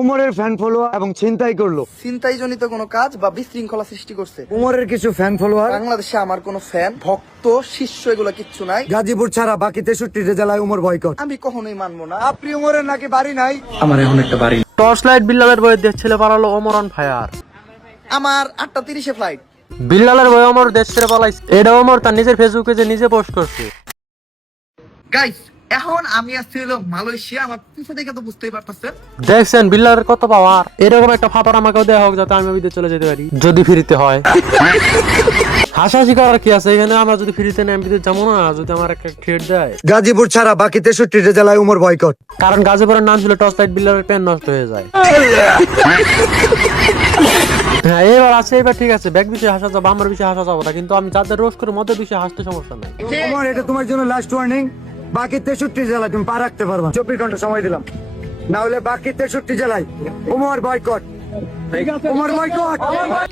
উমরের fan follower এবং ছিনতাই করলো। ছিনতাইজনিত কোনো কাজ বা বিশৃঙ্খলা সৃষ্টি করছে। উমরের কিছু ফ্যান ফলোয়ার। বাংলাদেশে আমার কোনো ফ্যান ভক্ত শিষ্য এগুলো কিচ্ছু নাই। গাজীপুর ছাড়া বাকি 63 জেলায় উমর বয়কট। আমি কখনোই মানবো না। আপনি উমরের নাকি বাড়ি নাই? আমার এখন একটা বাড়ি। টর্চ লাইট বিল্লালের বইয়ের দেশ ছেড়ে পালালো ওমর অন ফায়ার। আমার 8:30 ফ্লাইট। বিল্লালের বই ওমর দেশ ছেড়ে পালাইছে। এটা ওমর তার নিজের ফেসবুকে যে নিজে পোস্ট করছে। গাইস, এখন আমি আসছি হলো মালয়েশিয়া। আমার পিছনে দেখে তো বুঝতেই পারতেছেন। দেখছেন বিল্লালের কত পাওয়ার। এরকম একটা ফাপার আমাকেও দেওয়া হোক যাতে আমি বিদেশ চলে যেতে পারি, যদি ফ্রিতে হয়। হাসাহাসি করার কি আছে এখানে? আমরা যদি ফ্রিতে নেই আমি বিদেশ যাবো না, যদি আমার একটা ট্রেড দেয়। গাজীপুর ছাড়া বাকি 63 জেলায় উমর বয়কট। কারণ গাজীপুরের নাম ছিল টর্চ লাইট বিল্লালের পেন নষ্ট হয়ে যায়। হ্যাঁ এবার আছে, এবার ঠিক আছে। ব্যাগ বিষয়ে হাসা যাবো, আমার বিষয়ে হাসা যাবো না, কিন্তু আমি যাদের রোজ করে মদের বিষয়ে হাসতে সমস্যা নাই। উমর, এটা তোমার জন্য লাস্ট ওয়ার্নিং। বাকি 63 জেলায় তুমি পা রাখতে পারবা। 24 ঘন্টা সময় দিলাম, না হলে বাকি 63 জেলায় উমর বয়কট। উমর বয়কট।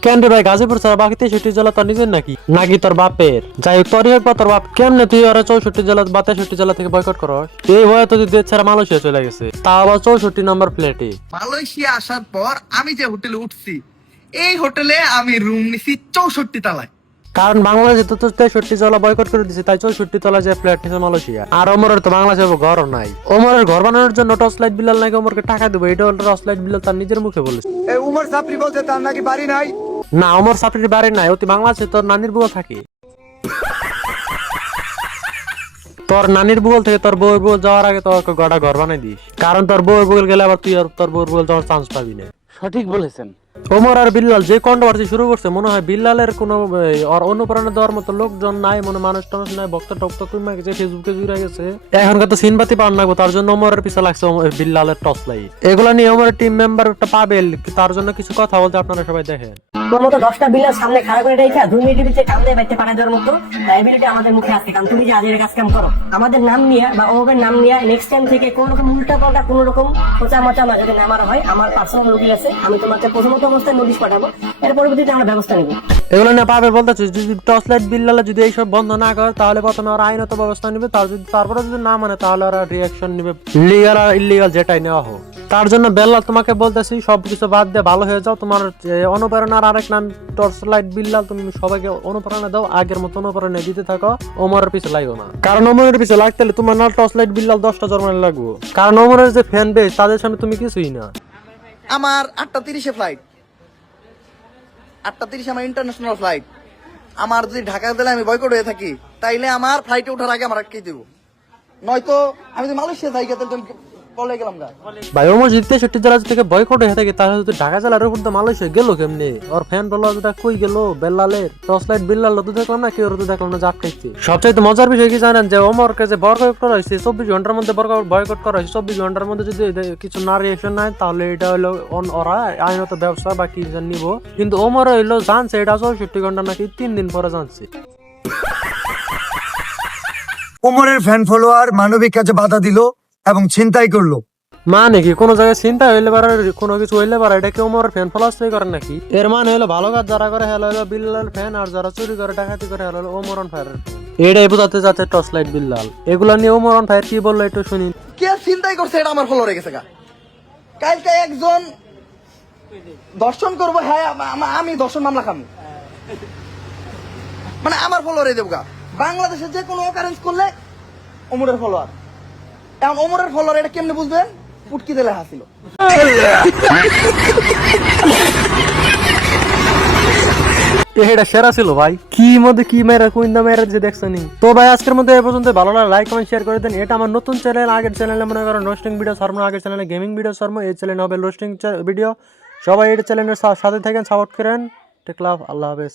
কেন রে ভাই, গাজীপুর ছাড়া বাকি 63 জেলা তোর নিজের নাকি নাকি তোর বাপের? যাই হোক, তোরই হোক বা তোর বাপ, কেমনে তুই ওরা 64 জেলা বা 63 জেলা থেকে বয়কট করস? এই ভয়ে তো দেশ ছাড়া মালয়েশিয়া চলে গেছে, তা আবার 64 নম্বর ফ্ল্যাটে। মালয়েশিয়া আসার পর আমি যে হোটেলে উঠছি, এই হোটেলে আমি রুম নিছি 64 তলায়। কারণ বাংলাদেশে তো 63 জেলা বয়কট করে দিছে, তাই 64 তলা যে ফ্ল্যাট নিছে মালয়েশিয়া। আর ওমরের তো বাংলাদেশে ঘরও নাই। ওমরের ঘর বানানোর জন্য টর্চ লাইট বিল্লাল নাকি ওমরকে টাকা দেবো, এটা টর্চ লাইট বিল্লাল তার নিজের মুখে বলেছে। এই উমর সাপরি বলছে তার নাকি বাড়ি নাই। না, ওমর সাপড়ির বাড়ি নাই, অতি বাংলাদেশে তোর নানির বুয়া থাকে। তোর নানির বুগল থেকে তোর বউর বুগল যাওয়ার আগে তোর গড়া ঘর বানাই দিস, কারণ তোর বউর বুগল গেলে আবার তুই আর তোর বউর বুগল যাওয়ার চান্স পাবি না। সঠিক বলেছেন। ওমর আর বিল্লাল যে কন্ট্রোভার্সি শুরু করছে, মনে হয় বিল্লালের কোনো অনুপ্রেরণা দেওয়ার মতো লোকজন নাই, মনে মানুষ টানুষ নাই, ভক্ত টক্ত কমে গেছে, ফেসবুকে জুড়ে গেছে। এখনকার তো সিনপাতি পান লাগবো, তার জন্য ওমরের পিছে লাগছে বিল্লালের টর্চ লাইট। এগুলা নিয়ে ওমরের টিম মেম্বারটা পাবে, তার জন্য কিছু কথা বলতে আপনারা সবাই দেখেন। তোর মতো 10টা বিল্লাল সামনে খাড়া করে রেখা 2 মিনিটের ভিতরে কামড়ে বাইতে পাঠায় দেওয়ার মতো লাইবিলিটি আমাদের মুখে আছে। কারণ তুমি যে আজের কাজ কাম করো, আমাদের নাম নিয়ে বা ওমের নাম নিয়ে নেক্সট টাইম থেকে কোন রকম উল্টা পাল্টা কোন রকম খোঁচা মোচা না যদি নামার হয়, আমার পার্সোনাল লোকই আছে। আমি তোমাকে প্রথমত অবস্থায় নোটিশ পাঠাবো, এর পরবর্তীতে আমরা ব্যবস্থা নেব। এগুলো নিয়ে পাবে বলতেছে, যদি টর্চ লাইট বিল্লালে যদি এইসব বন্ধ না করে, তাহলে প্রথমে ওরা আইনত ব্যবস্থা নিবে, তারপরে যদি না মানে তাহলে ওরা রিয়াকশন নিবে, লিগাল আর ইলিগাল যেটাই নেওয়া হোক। তার জন্য বেল্লাল তোমাকে বলতেছি, সবকিছু বাদ দিয়ে ভালো হয়ে যাও। তোমার অনুপ্রেরণার আরেক নাম টর্চ লাইট বিল্লাল, তুমি সবাইকে অনুপ্রেরণা দাও, আগের মতো অনুপ্রেরণা দিতে থাকো। ওমরের পিছে লাগো না, কারণ ওমরের পিছে লাগতে হলে তোমার না টর্চ লাইট বিল্লাল 10টা জন্মানে লাগবো, কারণ ওমরের যে ফ্যান বেস তাদের সামনে তুমি কিছুই না। আমার 8:30 ফ্লাইট, 8:30 আমার ইন্টারন্যাশনাল ফ্লাইট। আমার যদি ঢাকা দিলে আমি বয়কট হয়ে থাকি, তাইলে আমার ফ্লাইটে ওঠার আগে আমার আটকে দেবো, নয়তো আমি যদি মালয়েশিয়া যাই তাহলে তুমি পলে গেলাম না ভাই। ওমর যদি 63 জেলা থেকে বয়কট হয়ে থাকে, তাহলে তো ঢাকা জেলার উপর তো মালয়েশিয়া গেল কেমনে? ওর ফ্যান ফলোয়ার যেটা কই গেল? বেল্লালের টর্চ লাইট বিল্লাল তো দেখলাম না, কেউ তো দেখলাম না যে আটকাইছে। সবচাইতে মজার বিষয় কি জানেন? যে ওমরকে যে বয়কট করা হয়েছে 24 ঘন্টার মধ্যে, বয়কট করা হয়েছে 24 ঘন্টার মধ্যে যদি কিছু না রিঅ্যাকশন নাই, তাহলে এটা হলো ওরা আইনত ব্যবস্থা বা কি নিব। কিন্তু ওমর হইলো জানছে এটা 64 ঘন্টা নাকি 3 দিন পরে জানছে। উমরের ফ্যান ফলোয়ার মানবিক কাজে বাধা দিল এবং ছিনতাই করলো। মানে কি কোনো জায়গায় চিন্তা হইলে পারে, কোনো কিছু হইলে পারে, এটা কি ওমর ফ্যান ফলোয়ার্স করে নাকি? এর মানে হলো ভালো কাজ যারা করে হেলো হলো বিল্লাল ফ্যান, আর যারা চুরি করে ডাকাতি করে হেলো হলো ওমর অন ফায়ার। এটাই বোঝাতে যাচ্ছে টর্চ লাইট বিল্লাল। এগুলা নিয়ে ওমর অন ফায়ার কি বললো একটু শুনি। কে চিন্তাই করছে এটা আমার ফলো রেখেছে গা। কালকে একজন দর্শন করবো, হ্যাঁ আমি দর্শন মামলা খাম, মানে আমার ফলোয়ারে দেবো গা। বাংলাদেশে যে কোনো অকারেন্স করলে ওমরের ফলোয়ার, এখন ওমরের ফলোয়ার এটা কেমনে বুঝবেন? পুটকি দিলে হাসিল। এটা সেরা ছিল ভাই, কি মধ্যে কি মেয়েরা কুইন্দা মেয়েরা যে দেখছেনি। তো ভাই আজকের মধ্যে এই পর্যন্ত। ভালো লাগে লাইক কমেন্ট শেয়ার করে দেন। এটা আমার নতুন চ্যানেল, আগের চ্যানেলে মনে করেন রোস্টিং ভিডিও সর্ব, আগের চ্যানেলে গেমিং ভিডিও সর্ব, এই চ্যানেলে হবে রোস্টিং ভিডিও। সবাই এই চ্যানেলের সাথে থাকেন, সাপোর্ট করেন। টেক লাভ, আল্লাহ হাফেজ।